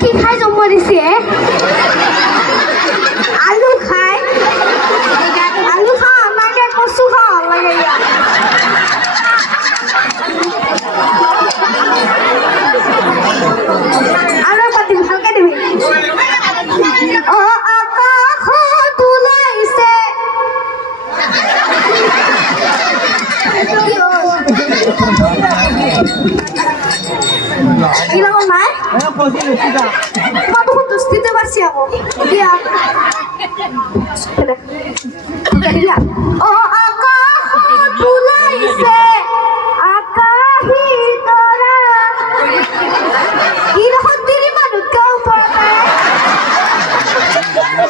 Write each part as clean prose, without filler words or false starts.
কি খাই জন্ম দিছে আলু খাই আলু খাওয়া লাগে কচু খাওয়া লাগে আরো পাতি ভালকে দিবি ও আকাশ তুলাইছে কিরকম নাই কতক্ষণ দুষ্টিতে পারছি আমি দিয়া ও আকাশ তুলাইছে আকাশি তরা কিরকম দিলি মানুষ কেউ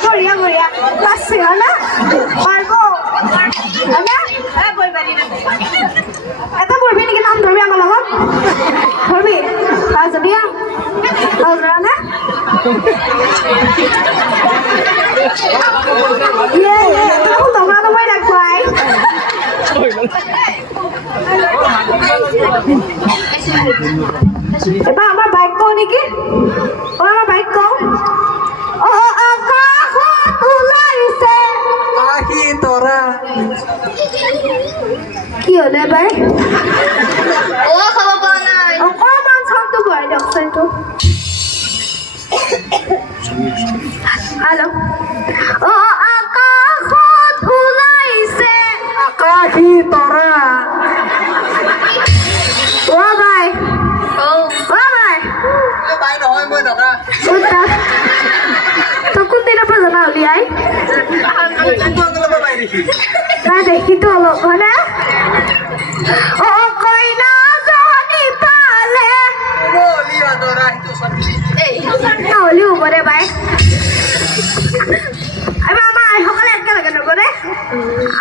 বঢ়িয়া বঢ়িয়া পারছি না পারবো না এটা পড়বি নাকি নাম ধরবি আমার লগত ধরবি যাবি না তোমরা তোমায় রাখবো এবার আমার বাইক কও নাকি ও আমার বাইক কও ও আকাশ তুলাইছে আহি তোরা কি হলো এবার ও খাওয়া পাওয়া নাই অকণমান চাউণ্ডটো বঢ়াই দিয়কচোন এইটো হেল্ল' ও আকাশ তুলাইছে আকাশী তৰা ও ভাই ও ভাই বাই নহয় মই দাদা তো কোন দিনৰ পৰা জনা হলি আই বাই দেখি নাই দেখিতো অলপ হয়নে ও কইনা জনি পালে বলিয়া তৰা সেইটো সত্যি এই নহ'লি হ'ব দে বাই এবাৰ আমাৰ আইসকলে একেলগে ৰ'ব দে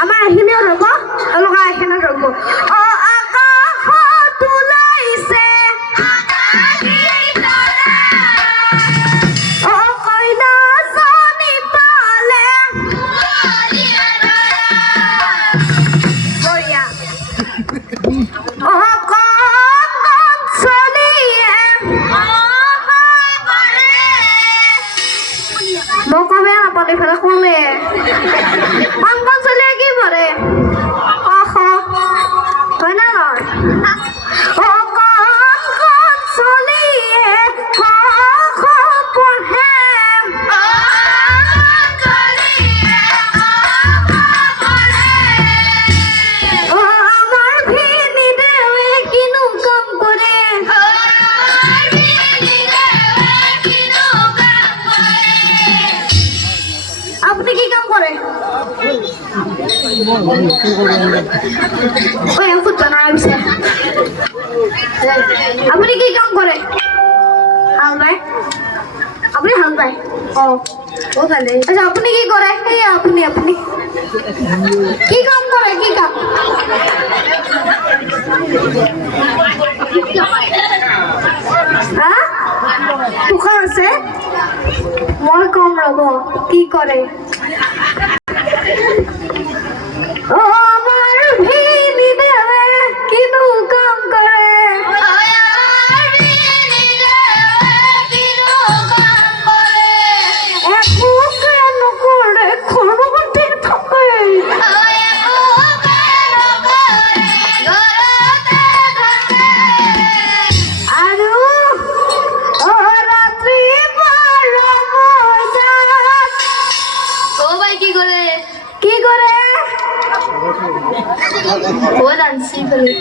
আমাৰ আইখিনিও ৰ'ব তেওঁলোকৰ আইখিনিও ৰ'ব ও আকাশ তুলাইছে ও কইনা জনি পালে বঢ়িয়া ও কণ চলিয়ে মই কমে নাপালো ইফালে ক'লে কণ চলিয়ে কি পঢ়ে হয় না নহয় ও কণ চলিয়ে পঢ়ে ও আমার ভিনি দেবে কিনু কাম করে আপনি কি কাম করে ওই আমি ফুটবল না আইছে আপনি কি কাম করে হাল ভাই আপনি হাল ভাই ও ভালো আচ্ছা আপনি কি করে এই আপনি কি কাম করে কি কাম হ্যাঁ দোকান আছে মই কম রব কি করে ও আমার ভিনি দেবে কিনু কাম করে কেন করে খড়বটে থাকে আরো ও রাত্রি বারো বজাত ও ভাই কি করে কি করে ও জানছি বলে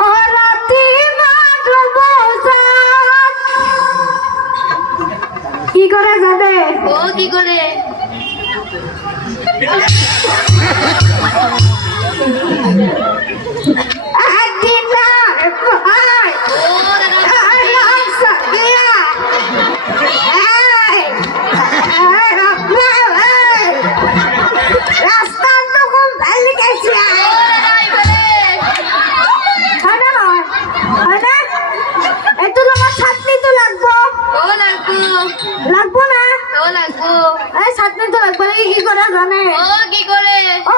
ও রাত্রি বারো বজাত কি করে যাবে ও কি করে একদিন না আয় ও দাদা রাস্তার তো খুব ভালো গেছে একটু তোমার ছাত্রী তো লাগবো ও লাগবো লাগবো না ও লাগবো ছাত্রী তো লাগবে কি করে জানে ও কি করে ও